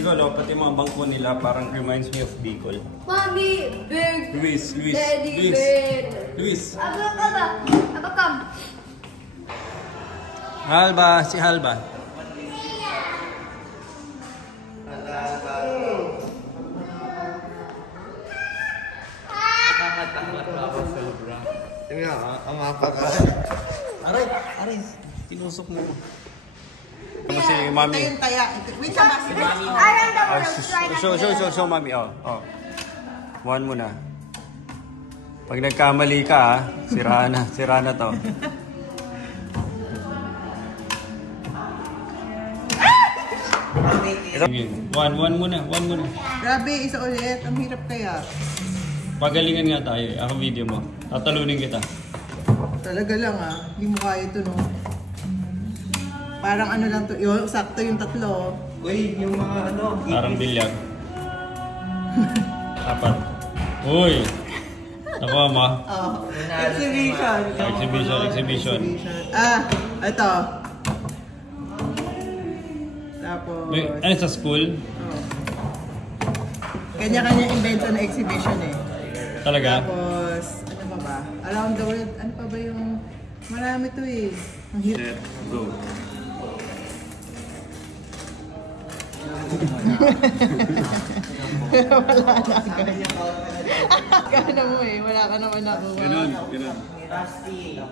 Bicol, oh, pati mga bangko nila parang reminds me of Bicol. Mommy, big. Luis. Daddy, big. Luis. Abakam. Halba, si Halba. Ang apaka. Aray. Tinusok mo. Kamu si Mami. Ito yung taya. Wait sa basi. Show Mami. Oh. One muna. Pag nagkamali ka, sira na to. One muna. Grabe, isa ulit. Ang hirap kaya. Pagalingan nga tayo. Ako video mo. Tatalunin kita. Talaga lang hindi mo kaya ito no. Parang ano lang to, yun, sakto yung tatlo. Uy, yung mga ano. Parang bilyag. Apat. Uy! Ako ma. Exhibition. Ito. Tapos... Ano sa school? Kanya-kanya invento na exhibition Talaga? Tapos, ano pa ba? Around the world, ano pa ba yung... Marami to Ang hirap. Set, go. Wala na. Gana mo wala ka naman ako. Ganun. Rusty.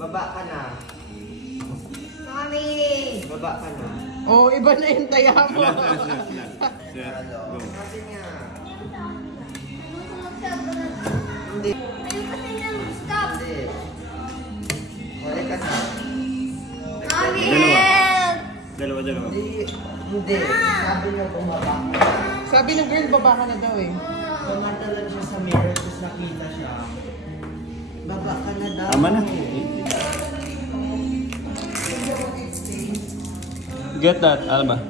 Baba ka na. Mommy. Baba ka na. Iba na yung taya mo. Set, go. Hindi. Ayun kasi nang stop. Hindi. Wala ka na. Mommy, help. Dalawa. Hindi. Sabi niya bumaba. Sabi ng girl, baba ka na daw Tumatala siya sa mirror, tapos nakita siya. Baba ka na daw. Tama na. Get that, Alma.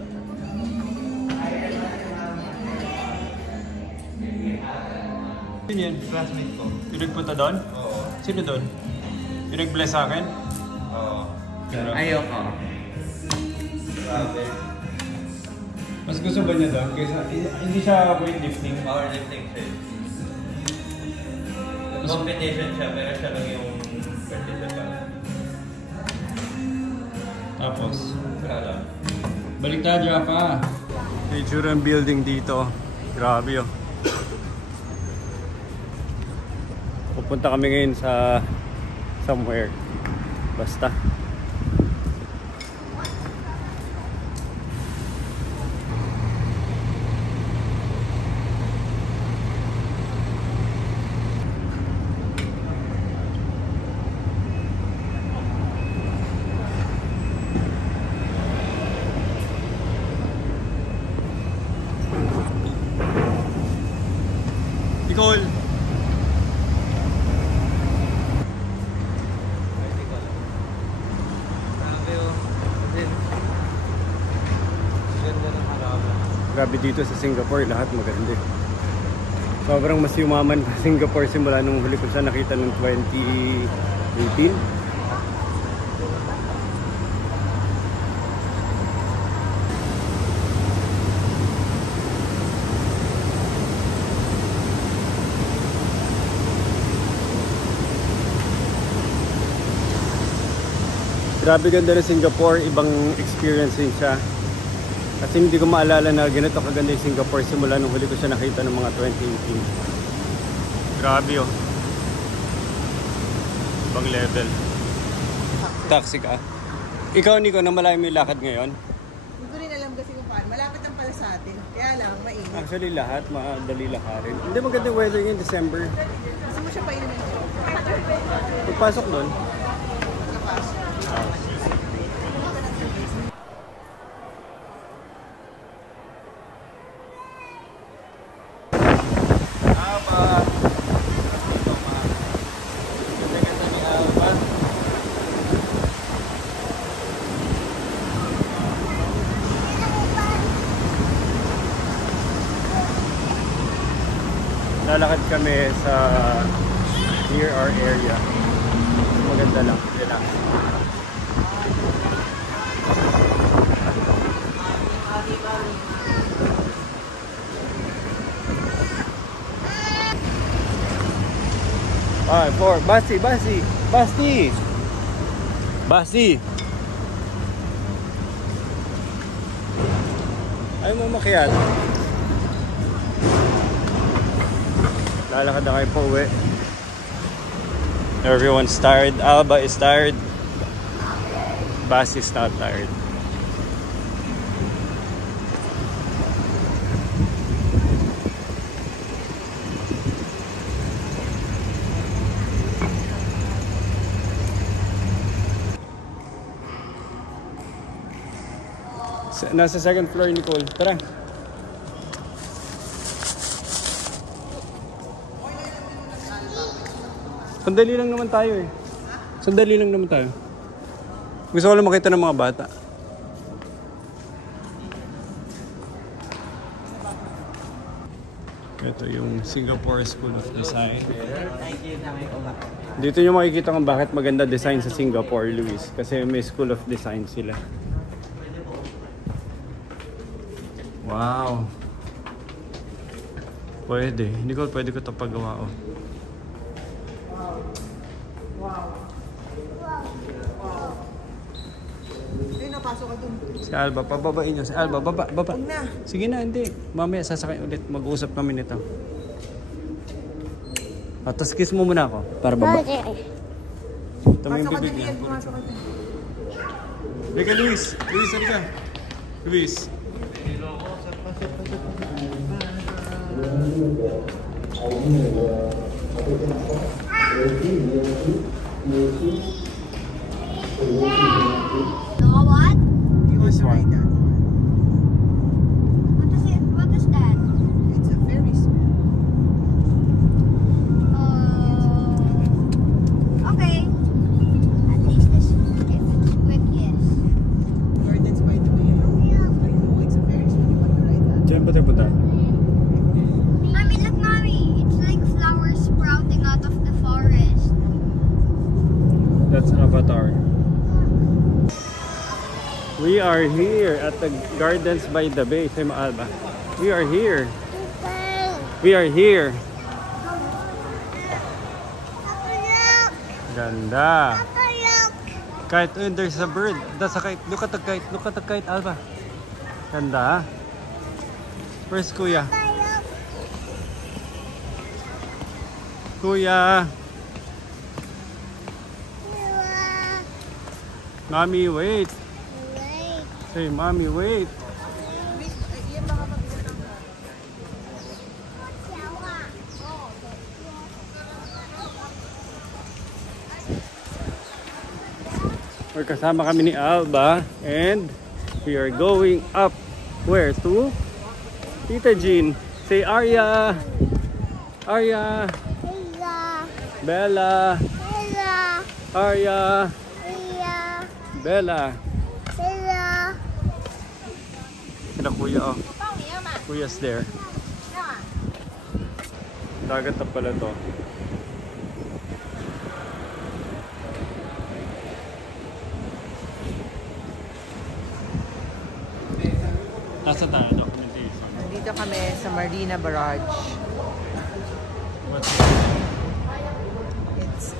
Sino yan? Classmate ko. Yung nagpunta doon? Oo. Sino doon? Yung nag-bless sa akin? Oo. Pero, Ayoko. Grabe. mas gusto ba niya doon? Kaysa, hindi siya weightlifting. Powerlifting siya. Competition siya, pero siya lang yung participant. Tapos, Wala lang. baliktad ka. Itsura ng building dito. Grabe Pupunta kami ngayon sa somewhere. Basta. Nicole! Grabe dito sa Singapore, lahat maganda. Sobrang mas yumaman pa Singapore simula nung huli ko siya nakita noong 2018. Grabe ganda ng Singapore, ibang experience din siya. Kasi hindi ko maalala na ganito kaganda yung Singapore simula nung huli ko siya nakita ng mga 2018. Grabe Ibang level. Taxi ka? Ikaw, Nico, na malayo may lakad ngayon? Hindi ko rin alam kasi kung paano. Malapit lang pala sa atin. Kaya lang, mainit. Actually, lahat madali lakarin. Hindi magandang weather ngayon, December. Gusto mo siya painumin ko? Pagpasok doon. Kapasok. Lalakad kami sa near our area. Maganda lang, relax. 5, 4. Basti, Basti. Basti. Basti. Ayaw mo makiat. Lalakad na kayo po uwi. Everyone's tired. Alba is tired. Basti's not tired. Nasa second floor, Nicole. Tara. Sandali lang naman tayo eh. Sandali lang naman tayo. Gusto ko lang makita ng mga bata. Ito yung Singapore School of Design. Dito nyo makikita kung bakit maganda design sa Singapore, Luis. Kasi may School of Design sila. Wow. Pwede. Nicole, pwede ko ito paggawa. Oh. Ay, napasok ka dun. Si Alba, pababain nyo. Si Alba, baba. Huwag na. Sige na, hindi. Mamaya sasakay ulit. Mag-uusap kami nito. Tapos kiss mo muna ako. Para baba. Ito mo yung Pasok ka bibig dun, niya. Ian. Pumasok ka dun. Halika, Luis. Luis, halika. Luis. No, what? You want to ride that? What is that? It's a Ferris wheel. Okay. At least this, if it's quick, yes. Gardens by the Bay. I know it's a Ferris wheel. You want to ride that? Diyan pa tayo punta. Mommy, look, Mommy. It's like flowers sprouting out of the forest. That's Avatar. We are here at the Gardens by the Bay, Sema Alba. We are here. We are here. Ganda. Kite, oh, there's a bird. That's a kite. Look at the kite. Look at the kite, Alba. Ganda. Where's Kuya? Kuya. Mommy, wait. Say, Mommy, wait. We're kasama kami ni Alba and we are going up where to? Tita Jean. Say Arya. Arya. Bella. Arya. Bella. Kina Kuya, oh. Kuya's there. Dagat na pala to. Nasa tayo, documentation. Nandito kami sa Marina Barrage. What's It's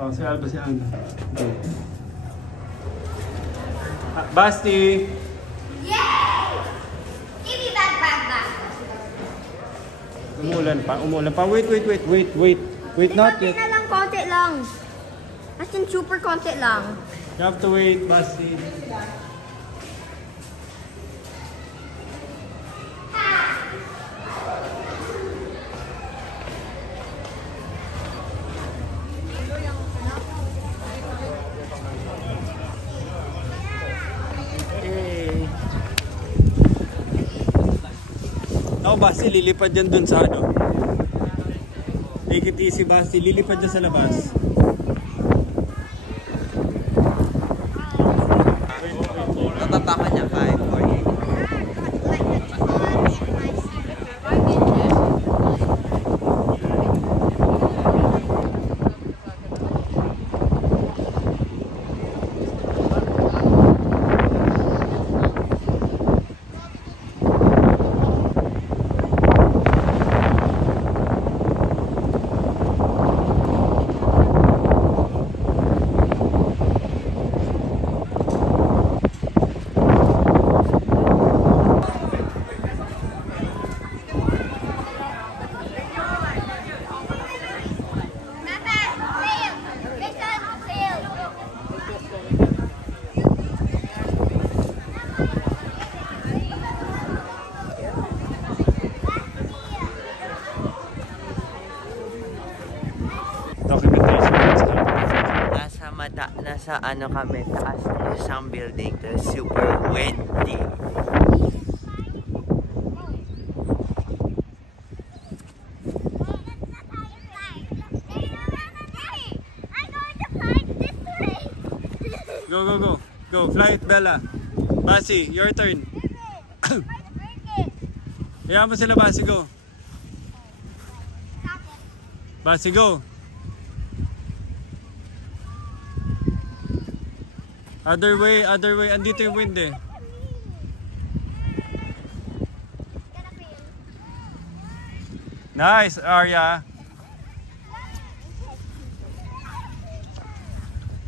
Oh, si Alba, si Alba. Basti! Yay! Give me back. Umulan pa. Wait. Not Konti yet. na lang, konti lang. As in, super konti lang. You have to wait, Basti. Ako, Basti, lilipad yan dun sa ano. Take it easy, Basti. Lilipad dyan sa labas. Bababa ka niya 5, 4, 8. Nasa ano kami, taas ng isang building, tapos super windy. Go, go, go. Go, fly it, Bella. Basi, your turn. Hayaan mo sila, Basi, go. Basi, go. Other way, other way. Andito yung wind eh. Nice, Arya.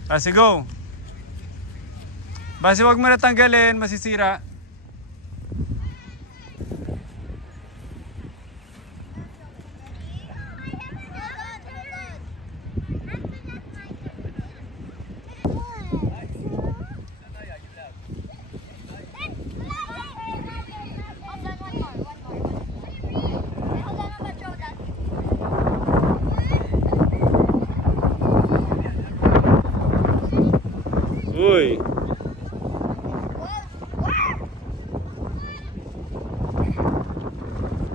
Basi, go. Basi, wag mo na tanggalin, masisira. Uy.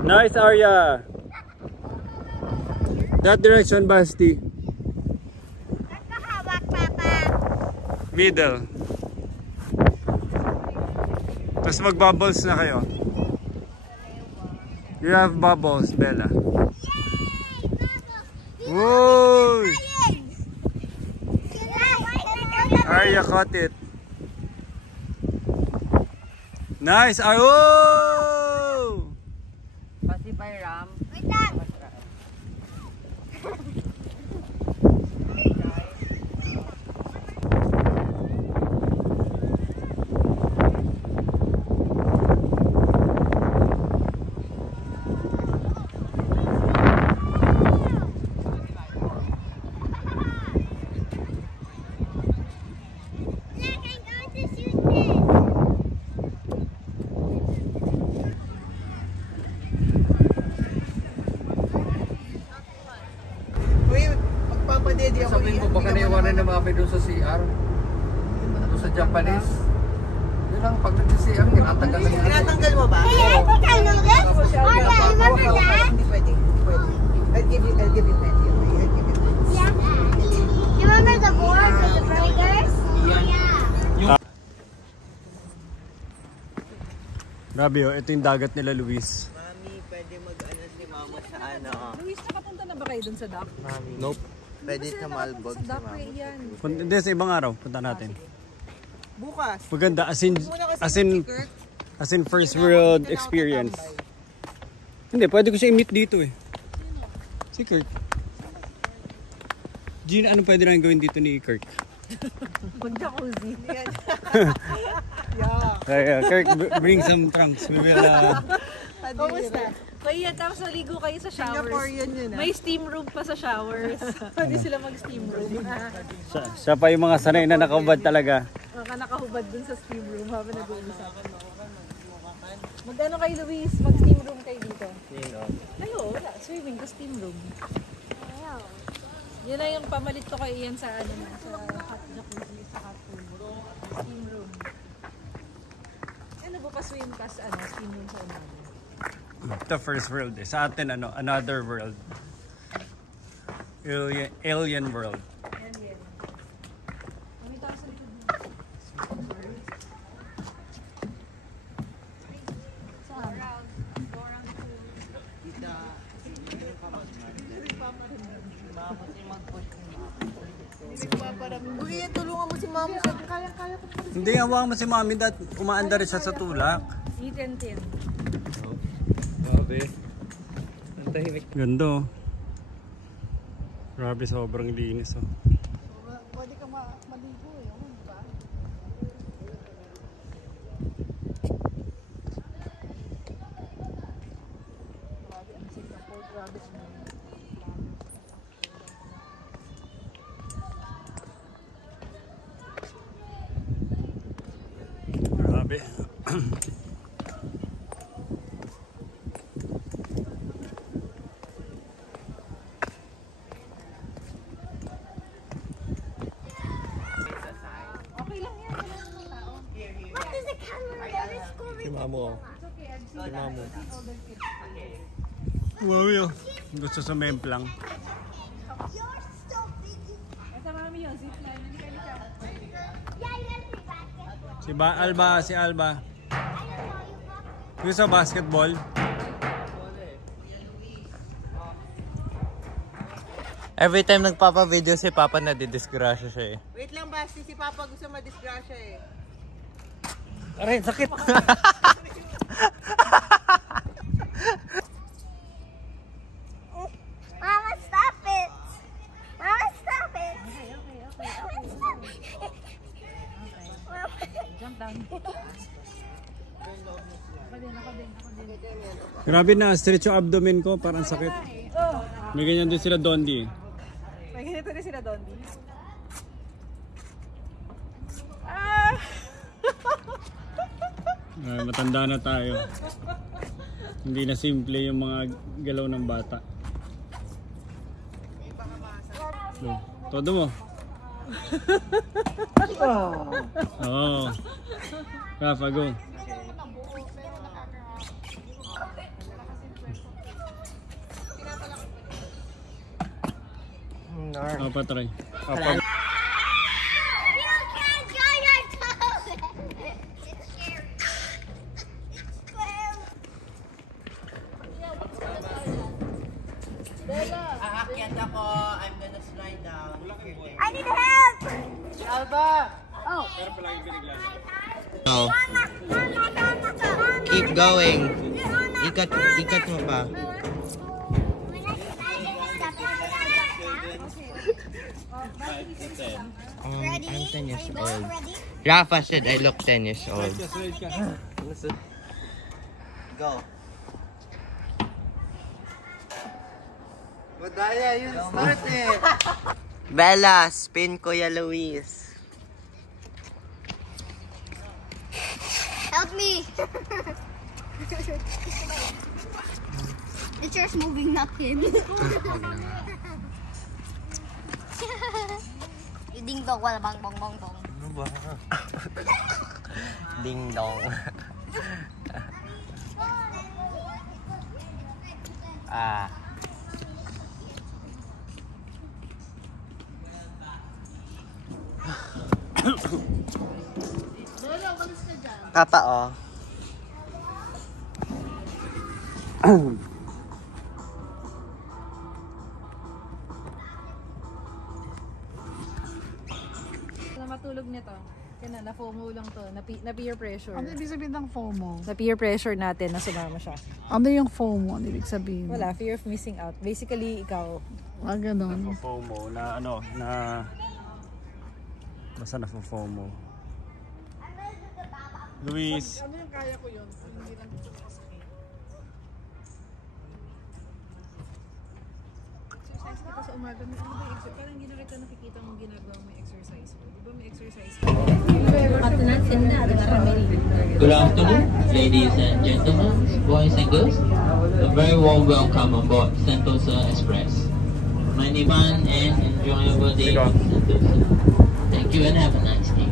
Nice, Arya. That direction, Basti. Nakahawak, Papa. Middle. Tapos mag-bubbles na kayo. You have bubbles, Bella. Whoa! Arya caught it. Nice! Oh! Pati by Ram. Wait lang. Sabihin ko baka naiwanan na mga doon sa CR. Doon sa Japanese. Yun lang, pag nag-CR, tinatanggal na nila. Tinatanggal mo ba? Hey, I think I know this. Oh, yeah, remember that? Hindi pwede. Pwede. I'll give you 20. I'll give you 20. Yeah. You remember the board with the burgers? Yeah. Grabe oh, ito yung dagat nila, Luis. Mami, pwede mag-ano si Mama sa ano. Luis, nakapunta na ba kayo dun sa dock? Mami. Nope. Pwede sa Malbog Sa si dock Mama. way yan. Hindi, sa ibang araw, punta natin. Bukas. Maganda, as in first world experience. Hindi, pwede ko siya i-meet dito eh. Si Kirk. Gina, ano pwede namin gawin dito ni Kirk? Mag-jacuzzi. Kirk, bring some trunks. We will, Kumusta? Kaya tapos naligo kayo sa showers. Singaporean yun ah. May steam room pa sa showers. Pwede sila mag-steam room. siya pa yung mga sanay na nakabad talaga. Baka nakahubad dun sa steam room habang nag-uusapan. Mag-ano kayo, Luis? Mag-steam room kayo dito. Sino? Ayo, wala. Swimming to steam room. Yun na yung pamalit ko kay Ian sa ano na, sa hot jacuzzi, sa hot pool. Steam room. Ano ba pa swim ka sa ano, steam room sa unahan? The first world eh. Sa atin, ano, another world. Alien world. Yan, yan. May tao sa likod mo. Saan? Tita, hindi pa mag-push. Uy, tulungan mo si Mama. Kaya-kaya ko. Hindi, hawakan mo si Mami dat umaandar siya sa tulak. Eat-and-tin. Grabe. Ang tahimik. Ganda oh. Grabe, sobrang linis oh. Pwede ka maligo eh. Ano ba? Grabe, ang Singapore. Grabe. Grabe. mo. Tingnan mo. Wow yun. Gusto sa memplang. Asa mami yun, zipline. Si Alba, si Alba. Gusto sa basketball? Every time nagpapa-video si Papa, nadidisgrasya siya eh. Wait lang, Basti. Si Papa gusto madisgrasya eh. Aray, sakit! Mama, stop it! Mama, stop it! Jump down. Grabe na, stretch yung abdomen ko, parang sakit. May ganyan din sila Dondi. May ganito din sila Dondi. Ay, matanda na tayo. Hindi na simple yung mga galaw ng bata. So, todo mo. Oo. Rafa, go. Patry. You can't show your toes! It's scary. It's scary. Aakyat ako. I'm gonna slide down. I need help! Alba! Oh. No. Keep going. Ikat mo pa. I'm 10 years old. Rafa said I look 10 years old. Go. Madaya yun, start eh. Bella, spin Kuya Luis. Help me! The chair's moving, not him. Yung ding dong, wala bang bong bong bong. Ano ba? Ding dong. Papa, oh. Na matulog nito. Kaya na FOMO lang to. Na peer pressure. Ano ibig sabihin ng FOMO? Na peer pressure natin na sumama siya. Ano yung FOMO? Ano ibig sabihin? Wala, fear of missing out. Basically, ikaw. Ganon. FOMO na ano, na basta na FOMO. Luis. Ano yung kaya ko yun? Hindi lang dito masakit. Exercise kita sa umaga. Ano ba yung exercise? Parang hindi na kita nakikita mong ginagawa mo yung exercise mo. Di ba may exercise ka? Good afternoon, ladies and gentlemen, boys and girls. A very warm welcome on board Sentosa Express. Many fun and enjoyable day in Sentosa. Thank you and have a nice day.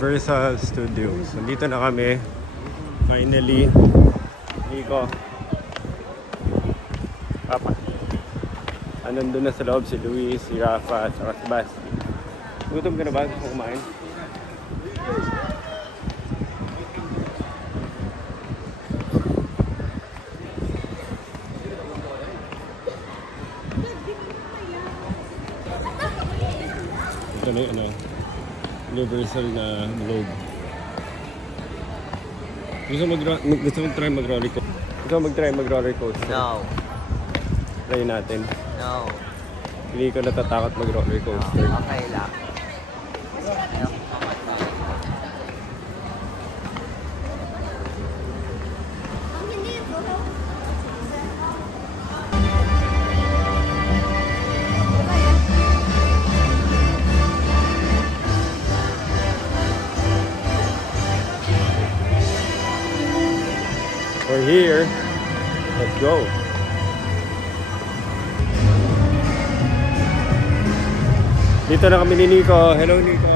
Universal Studios. So, dito na kami. Finally. Nico. Papa. Nandun na sa loob si Luis, si Rafa, at saka si Basti. Gutom ka na ba? Gusto mo kumain? Ito na yung Universal na globe. Gusto mo try mag-roller coaster? Gusto mo mag-try mag-roller coaster? No. Try natin. No. Hindi ko natatakot mag-roller coaster. Okay lang. We're here. Let's go. Dito na kami ni Nico. Hello Nico.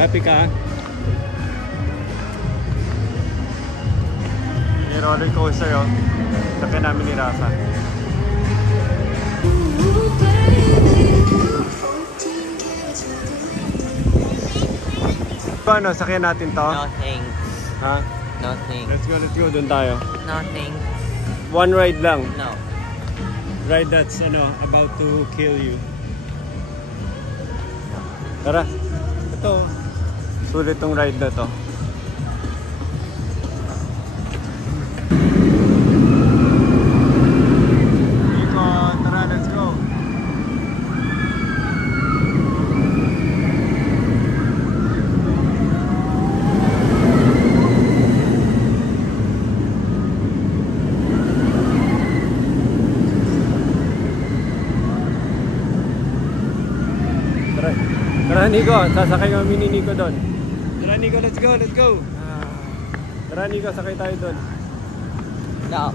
Happy ka? May roller coaster oh. Sakay namin ni Rafa. Ano, sakyan natin to? No thanks. Ha? No thanks. Let's go. Doon tayo. No thanks. One ride lang. No. Ride that's about to kill you. Tara. Ito. Sulit tong ride na to. Nico, tara, let's go. Tara Nico, sasakay kami ni Nico doon. Tara Nico, let's go. Tara Nico, sakay tayo doon. No.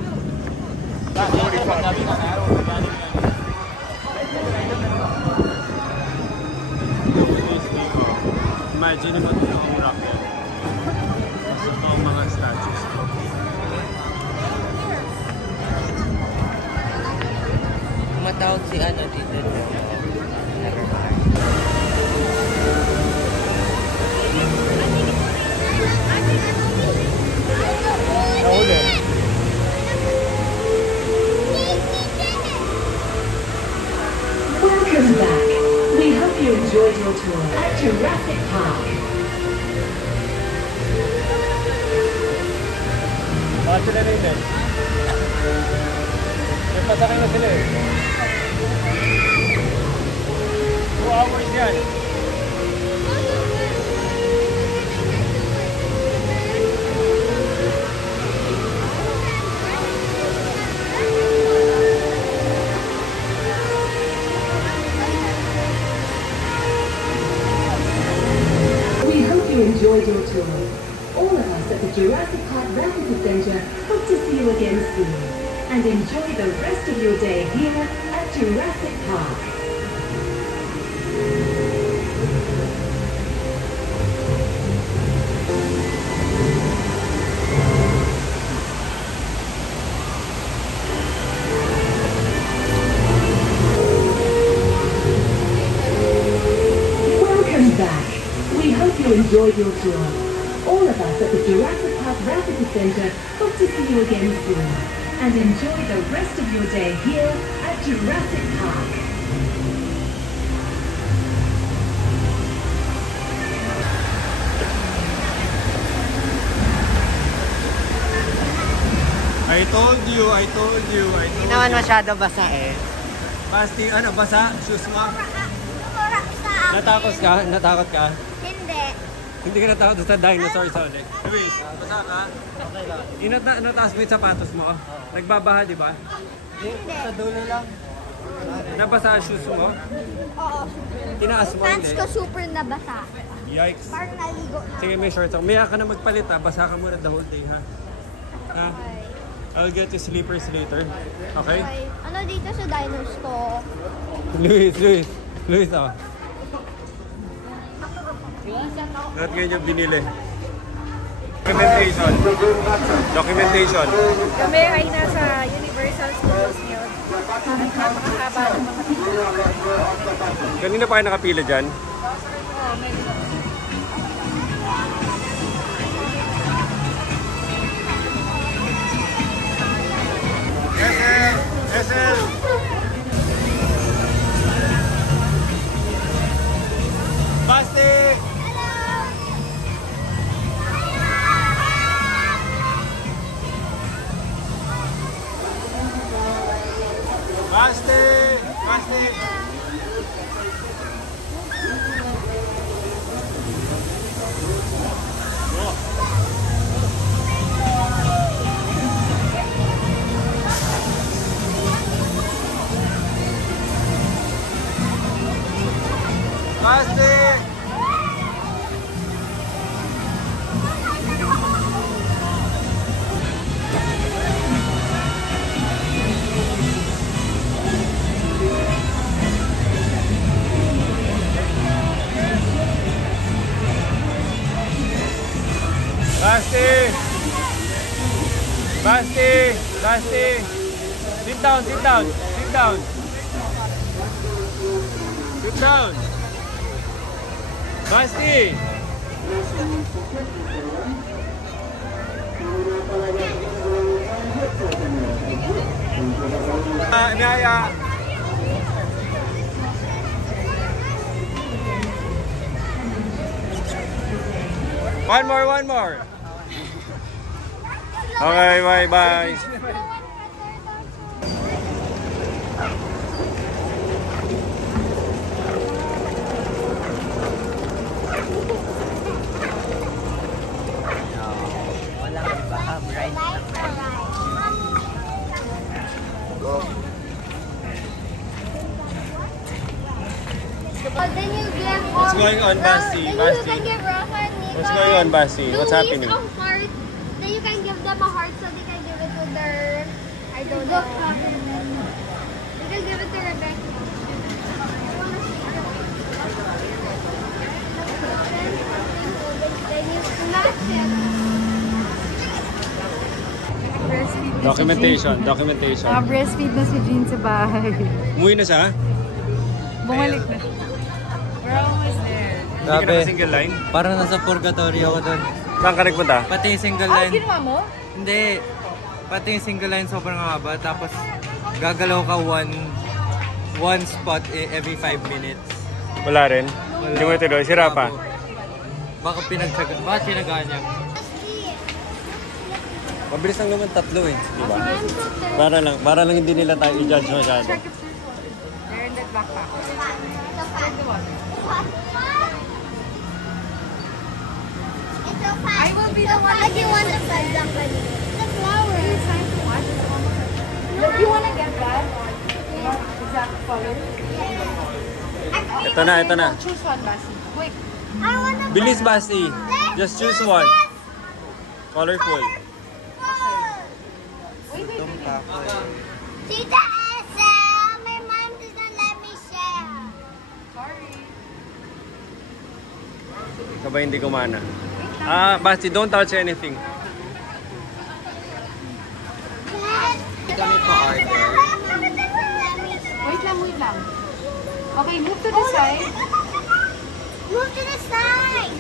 Imagine mo ito ang rocket. Sa mga statues. Matawag si ano dito. Never mind. Nahuli. Welcome back. We hope you enjoyed your tour at Jurassic Park. Bakit sila rin din? May pasakay na sila eh. 2 hours yan. We hope you enjoyed your tour. All of us at the Jurassic Park Rapid Adventure hope to see you again soon. And enjoy the rest of your day here at Jurassic Park. Welcome back. We hope you enjoyed your tour. All of us at the Jurassic Park Rapid Adventure hope to see you again soon. And enjoy the rest of your day here at Jurassic Park. I told you. Hindi naman masyado basa eh. Basti, basa? Shoes mo? Natakot ka? Hindi. Hindi ka natakot sa dinosaur sa ulit. Luis, basa ka? Okay lang. Inataas mo yung sapatos mo? Nagbabaha, di ba? Hindi. Sa dulo lang. Nabasa ang shoes mo? Oo. Tinaas mo Pants hindi? ko super nabasa. Yikes. Parang naligo na. Sige, may shorts ako. Maya ka na magpalit ha. Basa ka muna the whole day ha. Ha? I'll get you sleepers later. Okay? Okay. Ano dito sa dinos ko? Luis oh. Lahat ngayon yung binili. Documentation. Kami ay nasa Universal Studios ngayon. Napakahaba ng mga pila. Kanina pa kayo nakapila dyan? Oo, meron ako. SL! Basti! Basti! Basti! Basti! Basti! Basti! Sit down, sit down, sit down. Sit down. Basti! Naya! One more. Okay, bye. Then you get What's going on, Basti? Then Basti? you can get Rafa and Nika. What's going on, Basti? What's happening? A heart. Then you can give them a heart so they can give it to their, I don't know. You can give it to Rebecca. Then you smash it. Breastfeed Documentation. breastfeed na si Jean sa bahay. Umuwi na siya? Bumalik na. We're almost there. Hindi ka na single line? Parang nasa purgatory ako doon. Saan ka nagpunta? Pati yung single Ah, line. ginawa mo? Hindi. Pati yung single line sobrang haba. Tapos gagalaw ka one spot every 5 minutes. Wala rin? Hindi mo ituloy? Sira pa? Baka pinagtsagaan niya. Mabilis lang naman 3 eh. Diba? Para lang hindi nila tayo i-judge masyado. Check if there's water. They're in that backpack. Check the water. It's so fast. I will be the one. What do you want to put them with? The flower. It's time to wash it. Look, you wanna get that? Exact color? Ito na. Choose one, Basi. Wait. I want to Bilis, Basti. Just choose one. Colorful. Wait. Tita Esa, my mom doesn't let me share. Sorry. Ikaw ba hindi kumana? Basti, don't touch anything. Kami pa order. Wait lang. Okay, move to the side. Move to the side.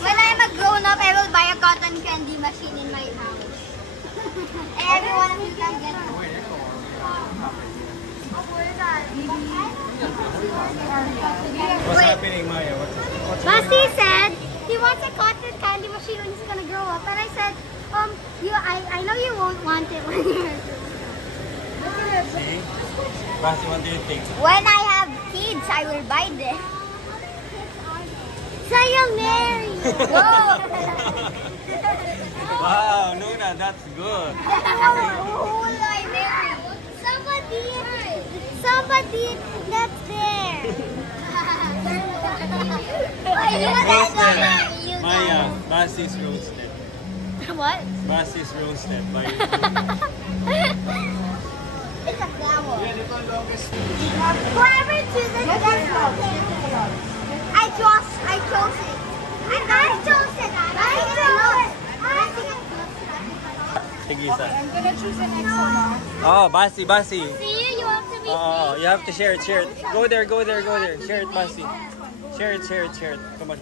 When I'm a grown up, I will buy a cotton candy machine in my house. And every one of you can get one. What's happening, Maya? What's Basti said he wants a cotton candy machine when he's gonna grow up, and I said, I know you won't want it when you're. See? Basti, what do you think? When I have kids, I will buy this. Sayang Mary. Whoa. Wow, Luna, that's good. Who will I marry? Somebody that's there. Roasted. Maya, Basti's roasted. What? Basti's roasted. By It's a flower. Whoever chooses that I chose it. I chose it. Tigisa. I'm gonna choose the next one. Oh, Basti. See, you have to be Oh, you have to share it. Go there. Share it, Basti. Share it. Come on.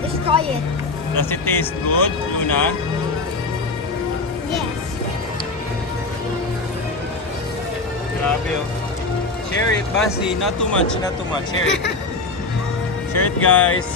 Destroy it. Does it taste good, Luna? Yes. Grabe oh. Share it, Basti. Not too much. Share it. Share it, guys.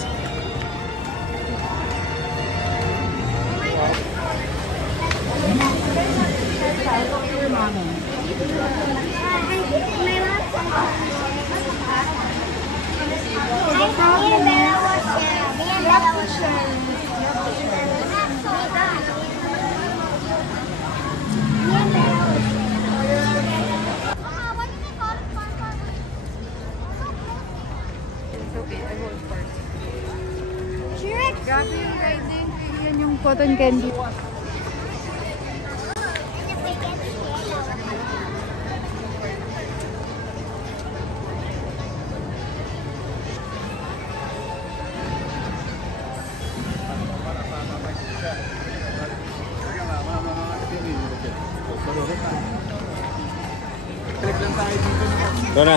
Grabe yung riding. Yan yung cotton candy. Ito na.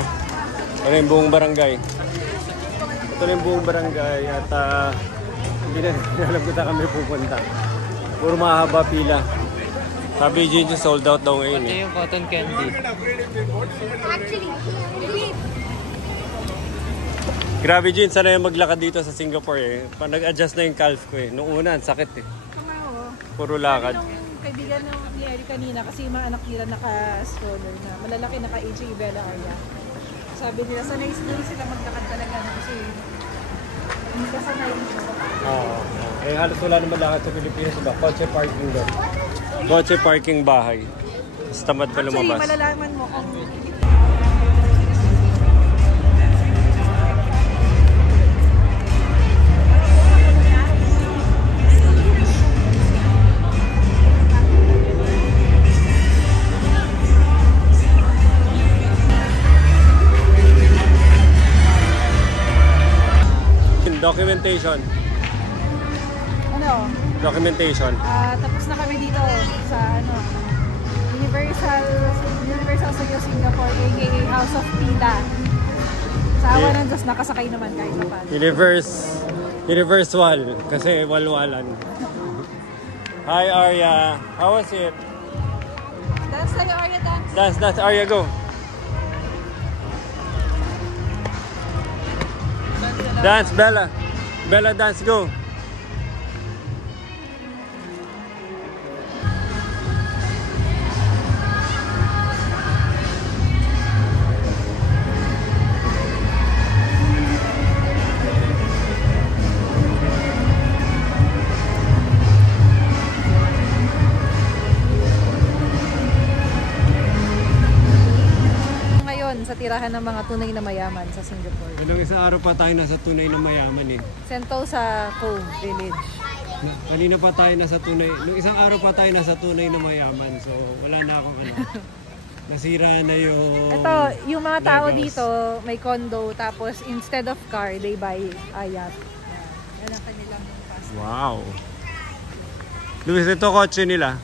Ito na yung buong barangay. Ito na yung buong barangay at hindi na alam ko na kami pupunta. Puro mahaba pila. Sabi Gigi, sold out daw ngayon Ito eh. yung cotton candy. Actually, Grabe Gin, sana yung maglakad dito sa Singapore eh. Nag-adjust na yung calf ko eh. Noong una, ang sakit eh. Puro lakad. Yung kaibigan ni Eric kanina, kasi yung mga anak nila naka-stroller na. Malalaki naka-AJ Bella area. Sabi nila, sanay sila maglakad talaga na kasi hindi ka sanay dito. Oo. Eh halos wala naman lakad sa Pilipinas ba? Kotse parking doon. Kotse parking bahay. Tapos tamad pa lumabas. Actually, malalaman mo kung documentation. ano, Documentation. tapos na kami dito sa Universal Studios Singapore, aka House of Pila. Sa awa ng Diyos, nakasakay naman kahit pa paano. Universal. Kasi walwalan. Hi Arya. How was it? Dance tayo, Arya, dance. Dance, Arya, go. Dance, Bella. Bella, dance, go. Sa tirahan ng mga tunay na mayaman sa Singapore. Ilang isang araw pa tayo nasa tunay na mayaman eh. Sentosa Cove Village. Kanina pa tayo nasa tunay, nung isang araw pa tayo nasa tunay na mayaman. So wala na akong nasira na yung Ito, yung mga tao Legos. dito may condo, tapos instead of car, they buy a yacht. Yan ang kanilang fast. Wow. Luis, ito kotse nila.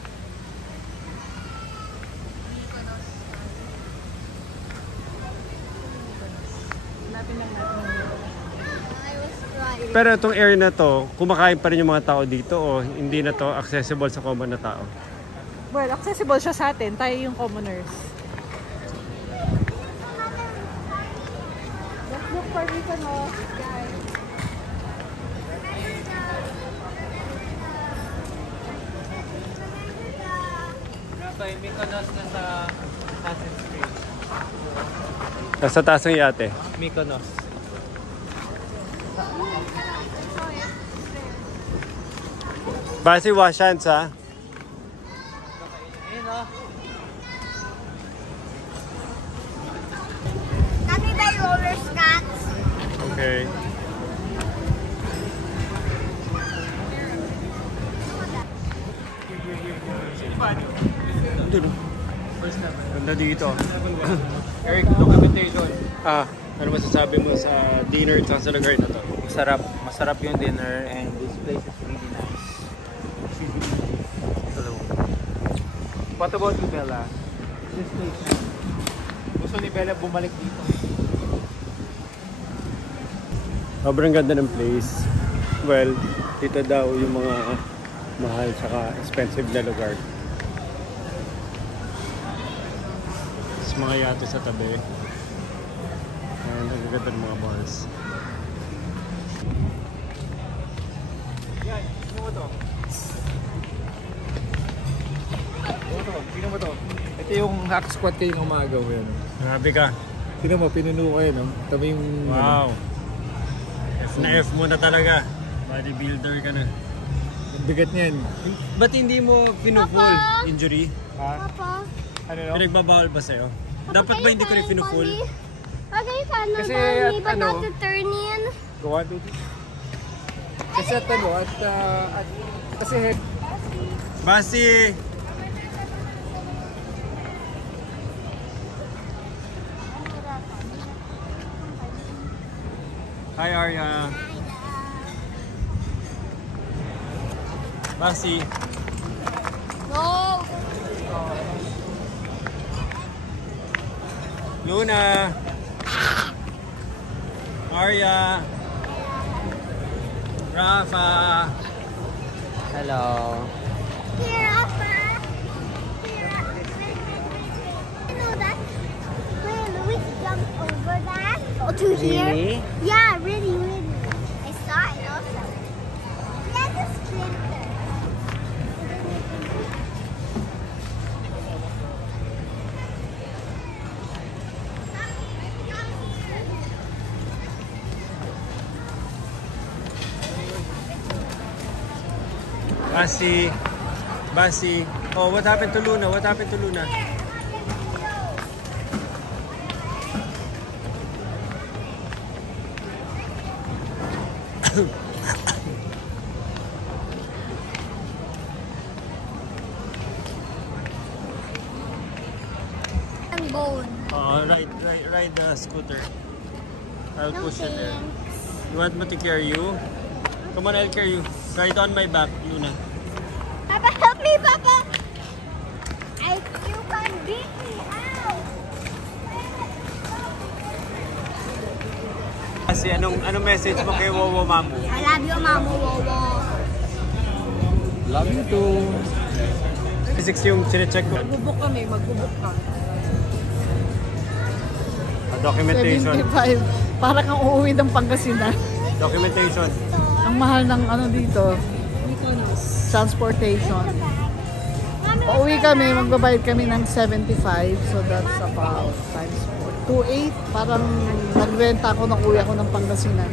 Pero itong area na to, kumakain pa rin yung mga tao dito o hindi na to accessible sa common na tao? Well, accessible siya sa atin. Tayo yung commoners. Let's look for Mykonos, guys. Ito yung Mykonos na sa Assassin's Creed. Nasa taas ng yate. Mykonos. Basi Washans ha? Ayun o. Can we buy roller skates? Okay. Ganda dito. Eric, documentation. Ano masasabi mo sa dinner at sa lugar na to? Masarap yung dinner and this place is really nice. Hello. What about you, Bella? This place, gusto ni Bella bumalik dito. Sobrang ganda ng place. Well, dito daw yung mga mahal tsaka expensive na lugar. Tapos mga yate sa tabi. And ang ganda ng mga bars. Yan, sino mo to? Sino mo to? Ito yung hack squat kayo ng umaga mo yan. Grabe ka. Sino mo, pinuno kayo, no? Tama yung... Wow. F na F mo na talaga. Bodybuilder ka na. Ang bigat niyan. Ba't hindi mo pinufull injury? Ha? Papa, Ano no? Pinagbabawal ba sa'yo? Dapat ba hindi ko rin pinufull? okay, sana Kasi Daddy, at but ano, not to turn in. Go on, baby. Kasi at ano, kasi head, Basi! Hi Arya. Basi. No! Luna. Arya. Rafa. Hello. Here, Alpha. Here. You know that? When Louis jumped over that to here. Really? Yeah, really. I saw it also. That's a splinter. Basi. Oh, what happened to Luna? What happened to Luna? Bone. Ride the scooter. I'll No push it there. thanks. You want me to carry you? Come on, I'll carry you. Ride on my back, Luna. Papa, help me, Papa. You can beat me out. Kasi anong message mo kay Wowo Mamu? I love you, Mamu Wowo. Love you too. Physics yung chinecheck ko. Magbubok kami, magbubok ka. Documentation. 75. Para kang uuwi ng Pangasinan. Documentation. Ang mahal ng ano dito, transportation. Pauwi kami, magbabayad kami ng 75. So that's about times 4. 2.8. Parang nagrenta ako ng uwi ako ng Pangasinan.